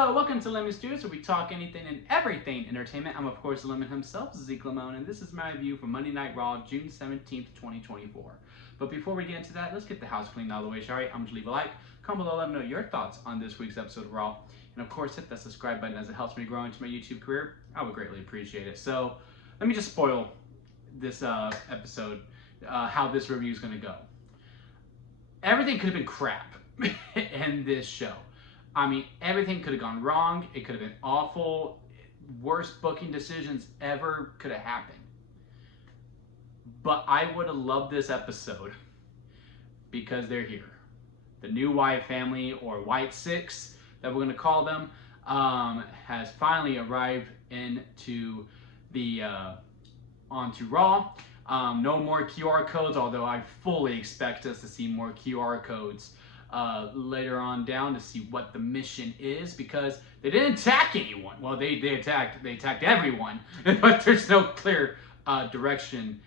Hello, welcome to Lemon Stews, where we talk anything and everything entertainment. I'm, of course, Lemon himself, Zeke Lemon, and this is my review for Monday Night Raw, June 17th, 2024. But before we get into that, let's get the house cleaned all the way, shall we? I'm just leave a like, comment below, let me know your thoughts on this week's episode of Raw. And, of course, hit that subscribe button as it helps me grow into my YouTube career. I would greatly appreciate it. So, let me just spoil this episode, how this review is going to go. Everything could have been crap in this show. I mean, everything could have gone wrong. It could have been awful. Worst booking decisions ever could have happened. But I would have loved this episode because they're here. The new Wyatt family, or Wyatt Sick, that we're going to call them, has finally arrived into the onto Raw. No more QR codes, although I fully expect us to see more QR codes later on down to see what the mission is, because they didn't attack anyone. Well, they attacked everyone, but there's no clear direction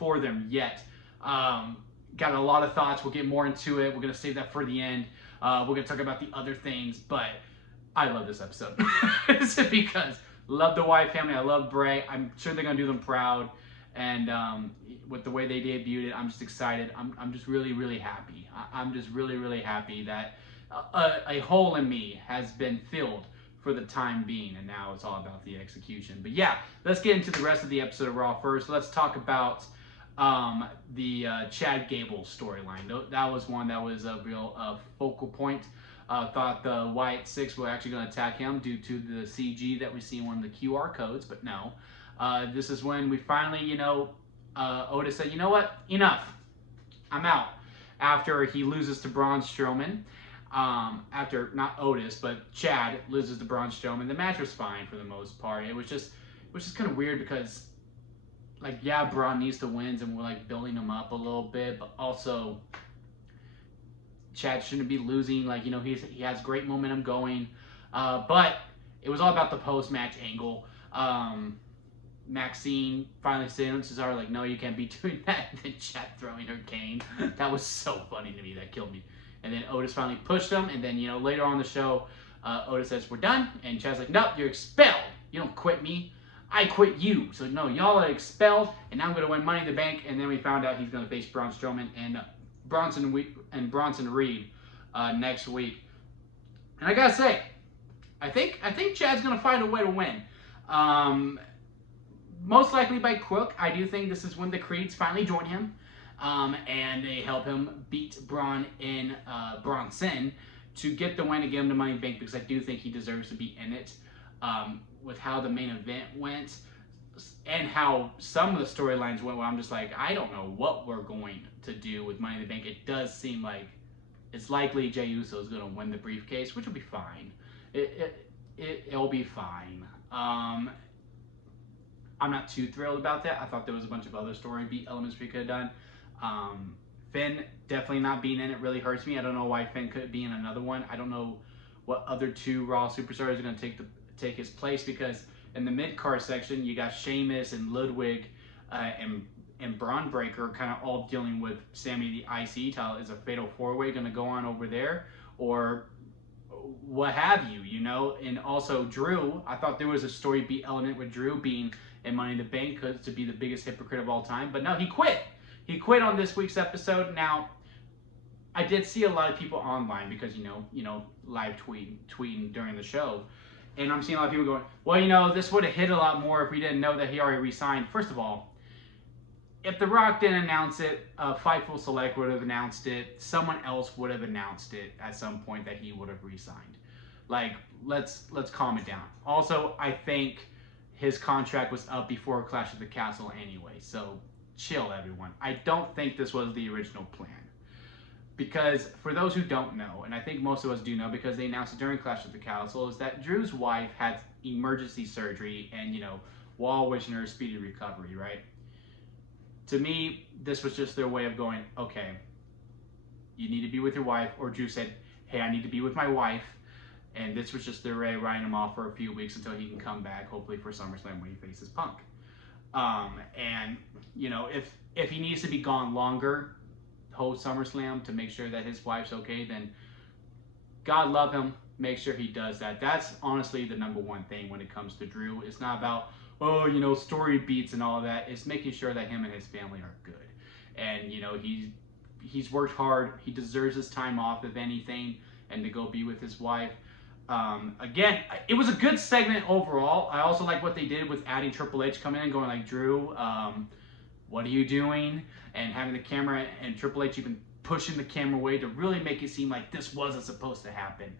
for them yet. Got a lot of thoughts. We'll get more into it. We're gonna save that for the end. We're gonna talk about the other things, but I love this episode because love the Wyatt family. I love Bray. I'm sure they're gonna do them proud. And with the way they debuted it, I'm just excited. I'm just really happy. I'm just really happy that a hole in me has been filled for the time being, and now it's all about the execution. But yeah, let's get into the rest of the episode of Raw first. Let's talk about the Chad Gable storyline. That was one that was a real focal point. Thought the Wyatt Sick were actually going to attack him due to the CG that we see in one of the QR codes, but no. This is when we finally, Otis said, you know what, enough, I'm out. After he loses to Braun Strowman, after, not Otis, but Chad loses to Braun Strowman, the match was fine for the most part. It was just kind of weird because, like, yeah, Braun needs to win, and we're, like, building him up a little bit, but also Chad shouldn't be losing. Like, he has great momentum going, but it was all about the post-match angle. Maxine finally saying to Cesaro, like, no, you can't be doing that. And then Chad throwing her cane. That was so funny to me. That killed me. And then Otis finally pushed him. And then, later on in the show, Otis says, we're done. And Chad's like, nope, you're expelled. You don't quit me. I quit you. So, no, y'all are expelled. And now I'm going to win Money in the Bank. And then we found out he's going to face Braun Strowman and Bronson Reed next week. And I got to say, I think Chad's going to find a way to win. Most likely by crook. I do think this is when the Creeds finally join him, and they help him beat Braun in Bronson to get the win and get him the Money in the Bank, because I do think he deserves to be in it. With how the main event went and how some of the storylines went, where I'm just like, I don't know what we're going to do with Money in the Bank. It does seem like it's likely Jey Uso is going to win the briefcase, which will be fine. It'll be fine. I'm not too thrilled about that. I thought there was a bunch of other story beat elements we could have done. Finn definitely not being in it really hurts me. I don't know why Finn couldn't be in another one. I don't know what other two Raw superstars are going to take his place, because in the mid-card section, you got Sheamus and Ludwig and Braun Breaker kind of all dealing with Sammy the IC title. Is a fatal four-way going to go on over there? Or what have you, And also Drew, I thought there was a story beat element with Drew being in Money in the Bank to be the biggest hypocrite of all time. But no, he quit. He quit on this week's episode. Now, I did see a lot of people online because, live tweeting during the show. And I'm seeing a lot of people going, well, this would have hit a lot more if we didn't know that he already resigned. First of all, if The Rock didn't announce it, Fightful Select would have announced it. Someone else would have announced it at some point that he would have resigned. Like, let's calm it down. Also, I think his contract was up before Clash of the Castle anyway, so chill, everyone. I don't think this was the original plan. Because for those who don't know, and I think most of us do know because they announced it during Clash of the Castle, is that Drew's wife had emergency surgery, and, we're all wishing her a speedy recovery, right? To me, this was just their way of going, okay, you need to be with your wife. Or Drew said, hey, I need to be with my wife. And this was just their way of writing him off for a few weeks until he can come back, hopefully for SummerSlam when he faces Punk. And, if he needs to be gone longer, whole SummerSlam, to make sure that his wife's okay, then God love him. make sure he does that. That's honestly the #1 thing when it comes to Drew. It's not about, oh, you know, story beats and all of that. It's making sure that him and his family are good. And, you know, he's worked hard. He deserves his time off, if anything, and to go be with his wife. Again, it was a good segment overall. I also like what they did with adding Triple H coming in and going like, Drew, what are you doing? And having the camera and Triple H even pushing the camera away to really make it seem like this wasn't supposed to happen.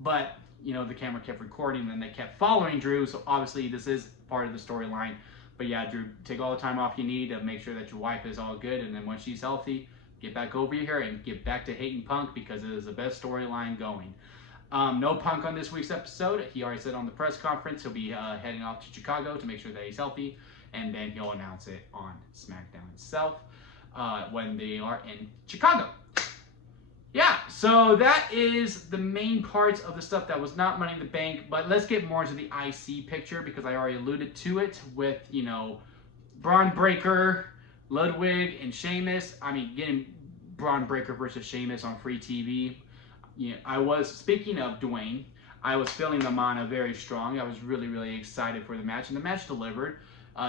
But, you know, the camera kept recording and they kept following Drew, so obviously this is part of the storyline. But yeah, Drew, take all the time off you need to make sure that your wife is all good, and then when she's healthy, get back over here and get back to hating Punk, because it is the best storyline going. No Punk on this week's episode. He already said on the press conference he'll be heading off to Chicago to make sure that he's healthy, and then he'll announce it on SmackDown itself when they are in Chicago. Yeah, so that is the main parts of the stuff that was not Money in the Bank, but let's get more into the IC picture, because I already alluded to it with, you know, Braun Breaker, Ludwig, and Sheamus. I mean, getting Braun Breaker versus Sheamus on free TV. Yeah, I was, speaking of Dwayne, I was feeling the mana very strong. I was really, really excited for the match, and the match delivered,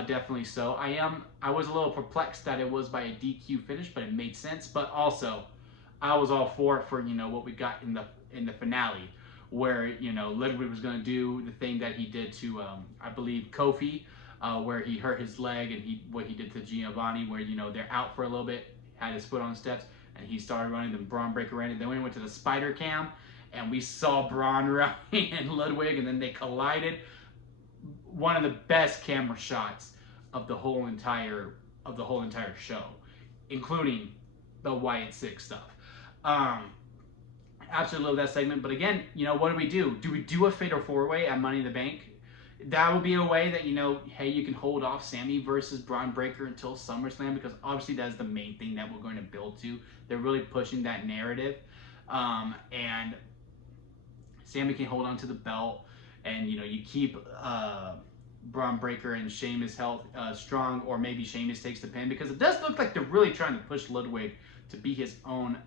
definitely so. I was a little perplexed that it was by a DQ finish, but it made sense. But also, I was all for you know, what we got in the finale, where, you know, Ludwig was going to do the thing that he did to I believe Kofi, where he hurt his leg, and what he did to Giovanni, where, you know, they're out for a little bit, had his foot on steps, and he started running, the Braun Breaker ran, and then we went to the spider cam, and we saw Braun running and Ludwig, and then they collided. One of the best camera shots of the whole entire show, including the Wyatt Sick stuff. Absolutely love that segment. But again, you know, what do we do? Do we do a Fatal 4-Way at Money in the Bank? That would be a way that, you know, hey, you can hold off Sammy versus Braun Breaker until SummerSlam, because obviously that's the main thing that we're going to build to. They're really pushing that narrative. And Sammy can hold on to the belt, and, you know, you keep Braun Breaker and Sheamus health strong, or maybe Sheamus takes the pin, because it does look like they're really trying to push Ludwig to be his own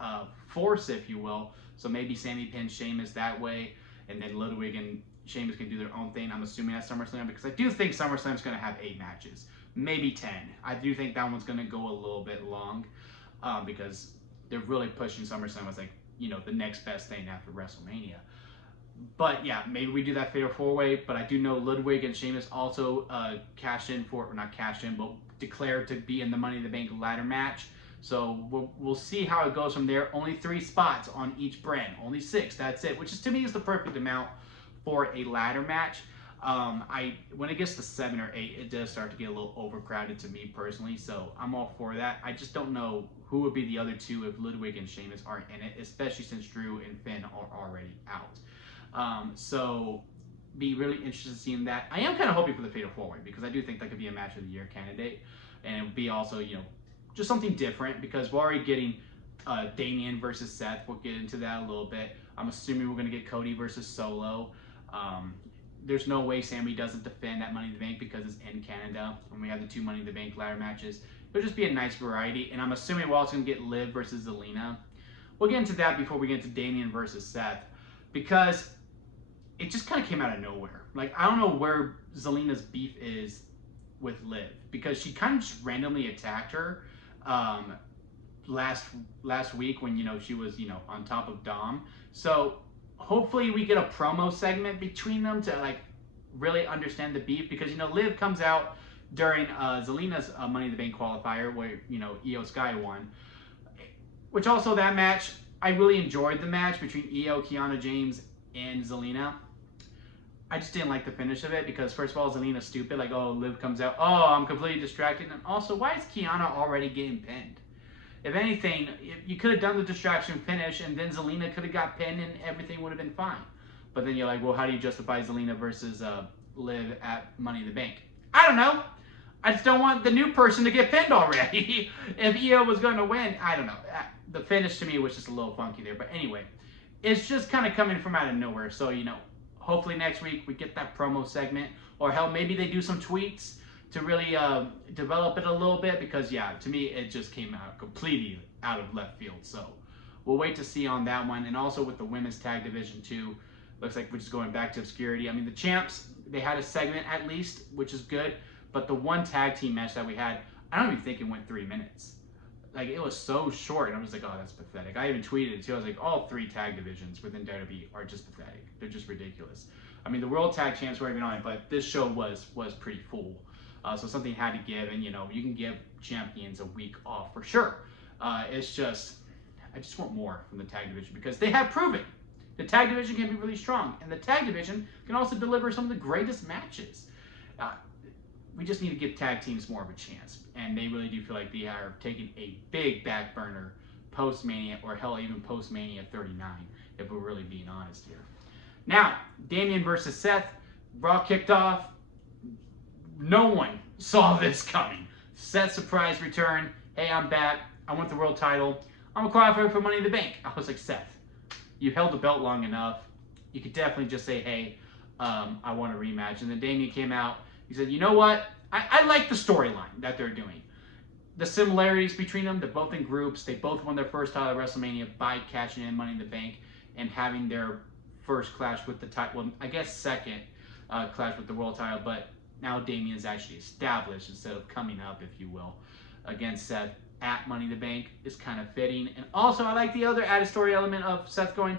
force, if you will. So maybe Sammy pins Sheamus that way, and then Ludwig and Sheamus can do their own thing. I'm assuming at SummerSlam, because I do think SummerSlam's going to have 8 matches, maybe 10. I do think that one's going to go a little bit long, because they're really pushing SummerSlam as, like, you know, the next best thing after WrestleMania. But yeah, maybe we do that Fatal 4-Way. But I do know Ludwig and Sheamus also cashed in for, or not cashed in, but declared to be in the Money in the Bank ladder match. So we'll see how it goes from there. Only 3 spots on each brand, only 6. That's it, which is, to me, is the perfect amount for a ladder match. When it gets to 7 or 8, it does start to get a little overcrowded to me personally. So I'm all for that. I just don't know who would be the other 2 if Ludwig and Sheamus aren't in it, especially since Drew and Finn are already out. So be really interested in seeing that. I am kind of hoping for the Fatal 4-Way, because I do think that could be a match of the year candidate, and it would be also, you know, just something different, because we're already getting Damien versus Seth. We'll get into that a little bit. I'm assuming we're going to get Cody versus Solo. There's no way Sammy doesn't defend that Money in the Bank, because it's in Canada, and we have the 2 Money in the Bank ladder matches. It'll just be a nice variety, and I'm assuming we're also going to get Liv versus Zelina. We'll get into that before we get into Damien versus Seth, because it just kind of came out of nowhere. Like, I don't know where Zelina's beef is with Liv, because she kind of just randomly attacked her last week when, you know, she was, you know, on top of Dom. So hopefully we get a promo segment between them to, like, really understand the beef, because, you know, Liv comes out during Zelina's Money in the Bank qualifier where, you know, Io Sky won, which also that match, I really enjoyed the match between Io, Kiana James, and Zelina. I just didn't like the finish of it, because first of all, Zelina's stupid. Like, oh, Liv comes out, oh, I'm completely distracted. And also, why is Kiana already getting pinned? If anything, you could have done the distraction finish, and then Zelina could have got pinned, and everything would have been fine. But then you're like, well, how do you justify Zelina versus Liv at Money in the Bank? I don't know. I just don't want the new person to get pinned already. If Io was going to win, I don't know. The finish to me was just a little funky there. But anyway, it's just kind of coming from out of nowhere. So, you know, hopefully next week we get that promo segment, or hell, maybe they do some tweets to really develop it a little bit, because yeah, to me it just came out completely out of left field. So we'll wait to see on that one. And also with the women's tag division too, looks like we're just going back to obscurity. I mean, the champs, they had a segment at least, which is good. But the one tag team match that we had, I don't even think it went 3 minutes. Like, it was so short, and I was like, oh, that's pathetic. I even tweeted it too. I was like, all 3 tag divisions within WWE are just pathetic. They're just ridiculous. I mean, the World Tag Champs were even on it, but this show was pretty full. So something had to give, and, you know, you can give champions a week off for sure. It's just, I just want more from the tag division because they have proven the tag division can be really strong, and the tag division can also deliver some of the greatest matches. We just need to give tag teams more of a chance, and they really do feel like they are taking a big back burner post-Mania, or hell, even post-Mania 39, if we're really being honest here. Now, Damien versus Seth. Raw kicked off. No one saw this coming. Seth's surprise return. Hey, I'm back. I want the world title. I'm a qualifier for Money in the Bank. I was like, Seth, you've held the belt long enough. You could definitely just say, hey, I want a rematch. And then Damien came out. He said, you know what? I like the storyline that they're doing. The similarities between them, they're both in groups. They both won their first title at WrestleMania by cashing in Money in the Bank and having their first clash with the title. Well, I guess second clash with the world title, but now Damien is actually established instead of coming up, if you will, against Seth at Money in the Bank is kind of fitting. And also, I like the other added story element of Seth going,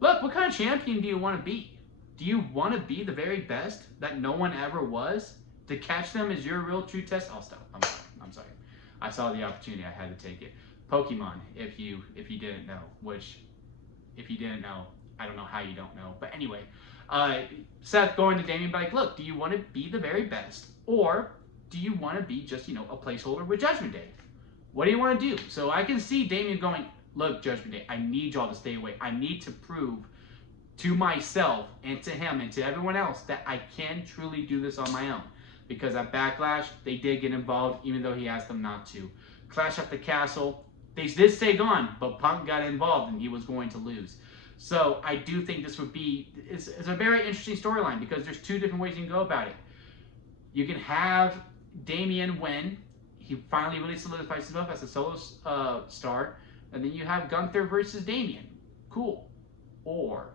look, what kind of champion do you want to be? Do you want to be the very best that no one ever was? To catch them is your real true test? I'll stop. I'm sorry. I saw the opportunity. I had to take it. Pokemon, if you didn't know, which if you didn't know, I don't know how you don't know. But anyway, Seth going to Damien like, look, do you want to be the very best? Or do you want to be just, you know, a placeholder with Judgment Day? What do you want to do? So I can see Damien going, look, Judgment Day, I need y'all to stay away. I need to prove to myself and to him and to everyone else that I can truly do this on my own. Because at Backlash, they did get involved, even though he asked them not to. Clash at the Castle, they did stay gone, but Punk got involved and he was going to lose. So I do think this would be, it's a very interesting storyline because there's 2 different ways you can go about it. You can have Damien win. He finally really solidifies himself as a solo star. And then you have Gunther versus Damien. Cool. Or,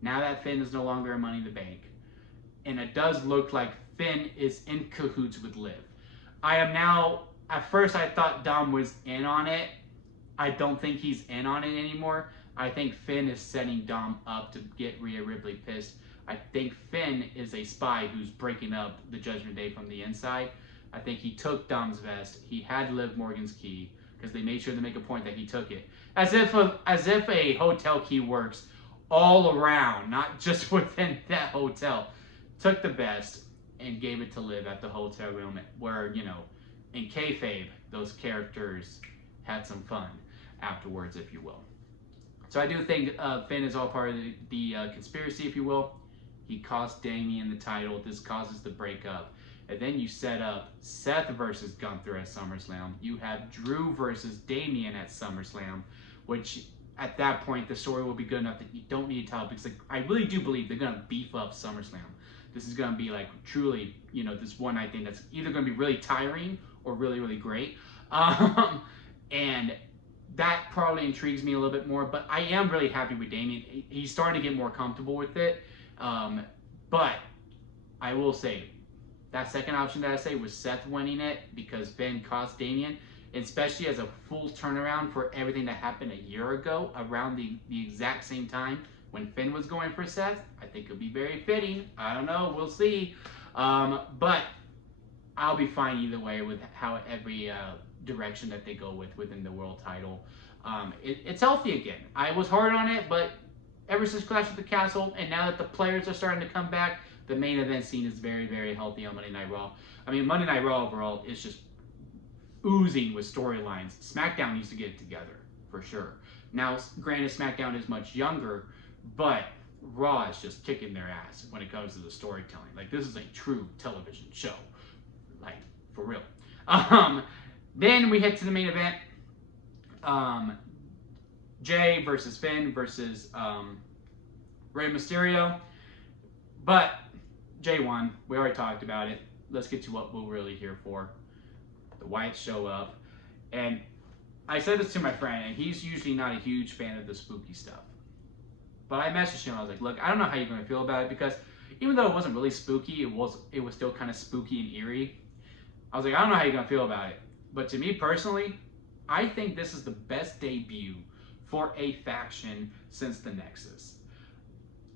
now that Finn is no longer in Money in the Bank, and it does look like Finn is in cahoots with Liv. I am now, at first I thought Dom was in on it. I don't think he's in on it anymore. I think Finn is setting Dom up to get Rhea Ripley pissed. I think Finn is a spy who's breaking up the Judgment Day from the inside. I think he took Dom's vest. He had Liv Morgan's key because they made sure to make a point that he took it. As if a hotel key works all around, not just within that hotel. Took the vest and gave it to Liv at the hotel room where, you know, in kayfabe, those characters had some fun afterwards, if you will. So I do think Finn is all part of the conspiracy, if you will. He cost Damien the title. This causes the breakup. And then you set up Seth versus Gunther at SummerSlam. You have Drew versus Damien at SummerSlam, which at that point the story will be good enough that you don't need to tell, because like, I really do believe they're going to beef up SummerSlam. This is going to be like truly, you know, this one night thing that's either going to be really tiring or really, really great. And that probably intrigues me a little bit more, but I am really happy with Damien. He's starting to get more comfortable with it. But I will say, that second option that I say was Seth winning it because Finn cost Damien, especially as a full turnaround for everything that happened a year ago around the exact same time when Finn was going for Seth. I think it'll be very fitting. I don't know. We'll see. But I'll be fine either way with how every direction that they go within the world title. It's healthy again. I was hard on it, but ever since Clash at the Castle, and now that the players are starting to come back, the main event scene is very, very healthy on Monday Night Raw. I mean, Monday Night Raw overall is just oozing with storylines. SmackDown needs to get it together, for sure. Now, granted, SmackDown is much younger, but Raw is just kicking their ass when it comes to the storytelling. Like, this is a true television show. Like, for real. Then we head to the main event. Jay versus Finn versus Rey Mysterio. But Jay won. We already talked about it. Let's get to what we're really here for. The Wyatts show up. And I said this to my friend, and he's usually not a huge fan of the spooky stuff. But I messaged him. I was like, look, I don't know how you're going to feel about it, because even though it wasn't really spooky, it was still kind of spooky and eerie. I was like, I don't know how you're going to feel about it. But to me personally, I think this is the best debut for a faction since the Nexus.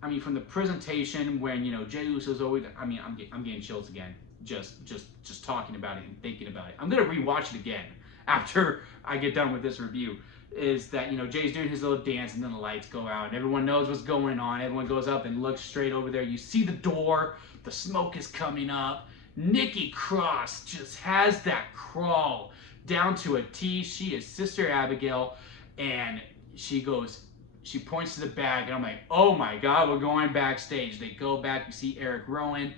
I mean, from the presentation when, you know, Jey Uso's always, I mean, I'm getting chills again, just talking about it and thinking about it. I'm going to rewatch it again after I get done with this review. Is that, you know, Jay's doing his little dance and then the lights go out and everyone knows what's going on. Everyone goes up and looks straight over there. You see the door, the smoke is coming up. Nikki Cross just has that crawl down to a T. She is Sister Abigail, and she points to the bag, and I'm like, oh my God, we're going backstage. They go back, you see Eric Rowan.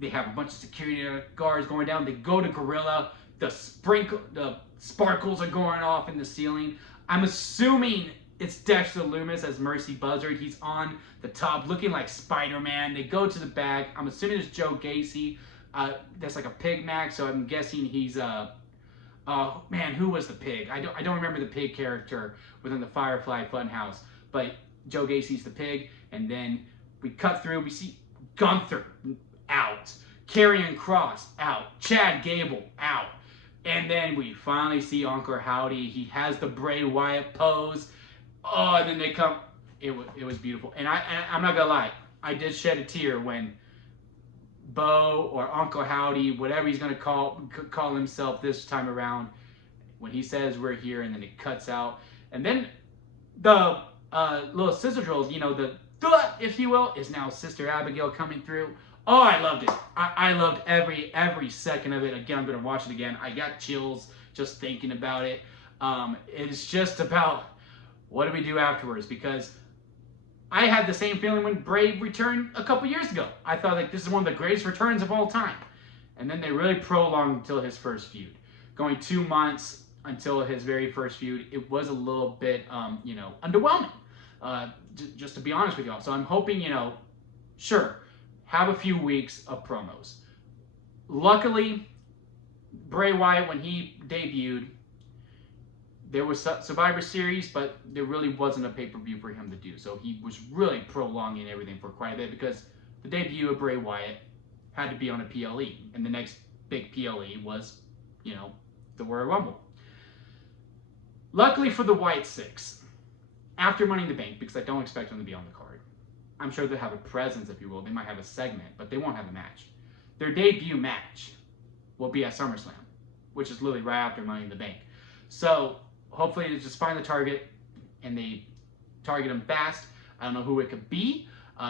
They have a bunch of security guards going down. They go to Gorilla. The sparkles are going off in the ceiling. I'm assuming it's Dexter Lumis as Mercy Buzzard. He's on the top looking like Spider-Man. They go to the bag. I'm assuming it's Joe Gacy. That's like a pig Mac, so I'm guessing he's man, who was the pig? I don't remember the pig character within the Firefly Funhouse, but Joe Gacy's the pig. And then we cut through. We see Gunther out, Karrion Kross out, Chad Gable out. And then we finally see Uncle Howdy. He has the Bray Wyatt pose. Oh, and then they come. It was beautiful. And I'm not gonna lie, I did shed a tear when Bo or Uncle Howdy, whatever he's gonna call himself this time around, when he says we're here, and then it cuts out, and then the little scissor drills, you know, the if you will, is now Sister Abigail coming through. Oh, I loved it. I loved every second of it. Again, I'm going to watch it again. I got chills just thinking about it. It's just about what do we do afterwards, because I had the same feeling when Bray returned a couple years ago. I thought, like, this is one of the greatest returns of all time. And then they really prolonged until his first feud. Going 2 months until his very first feud, it was a little bit, you know, underwhelming, just to be honest with y'all. So I'm hoping, you know, sure, have a few weeks of promos. Luckily, Bray Wyatt, when he debuted, there was Survivor Series, but there really wasn't a pay-per-view for him to do. So he was really prolonging everything for quite a bit, because the debut of Bray Wyatt had to be on a PLE. And the next big PLE was, you know, the Royal Rumble. Luckily for the Wyatt Six, after Money in the Bank, because I don't expect them to be on the card, I'm sure they'll have a presence, if you will. They might have a segment, but they won't have a match. Their debut match will be at SummerSlam, which is literally right after Money in the Bank. So hopefully they just find the target and they target them fast. I don't know who it could be.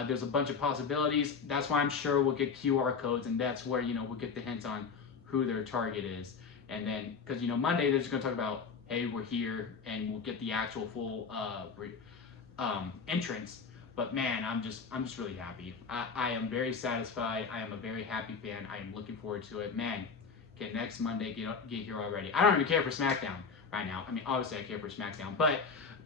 There's a bunch of possibilities. That's why I'm sure we'll get QR codes, and that's where, you know, we'll get the hints on who their target is. And then, because, you know, Monday they're just going to talk about, hey, we're here, and we'll get the actual full entrance. But man, I'm just really happy. I am very satisfied. I am a very happy fan. I am looking forward to it. Man, okay, next Monday, get here already. I don't even care for SmackDown right now. I mean, obviously I care for SmackDown, but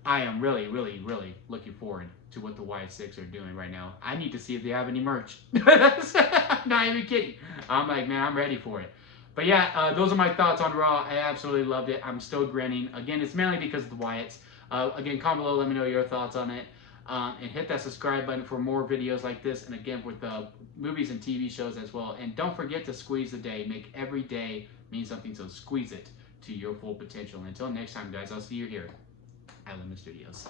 I am really, really, really looking forward to what the Wyatt Six are doing right now. I need to see if they have any merch. I'm not even kidding. I'm like, man, I'm ready for it. But yeah, those are my thoughts on Raw. I absolutely loved it. I'm still grinning. Again, it's mainly because of the Wyatts. Again, comment below, let me know your thoughts on it. And hit that subscribe button for more videos like this, and again with the movies and TV shows as well. And don't forget to squeeze the day. Make every day mean something, so squeeze it to your full potential. And until next time, guys, I'll see you here at Lemon Studios.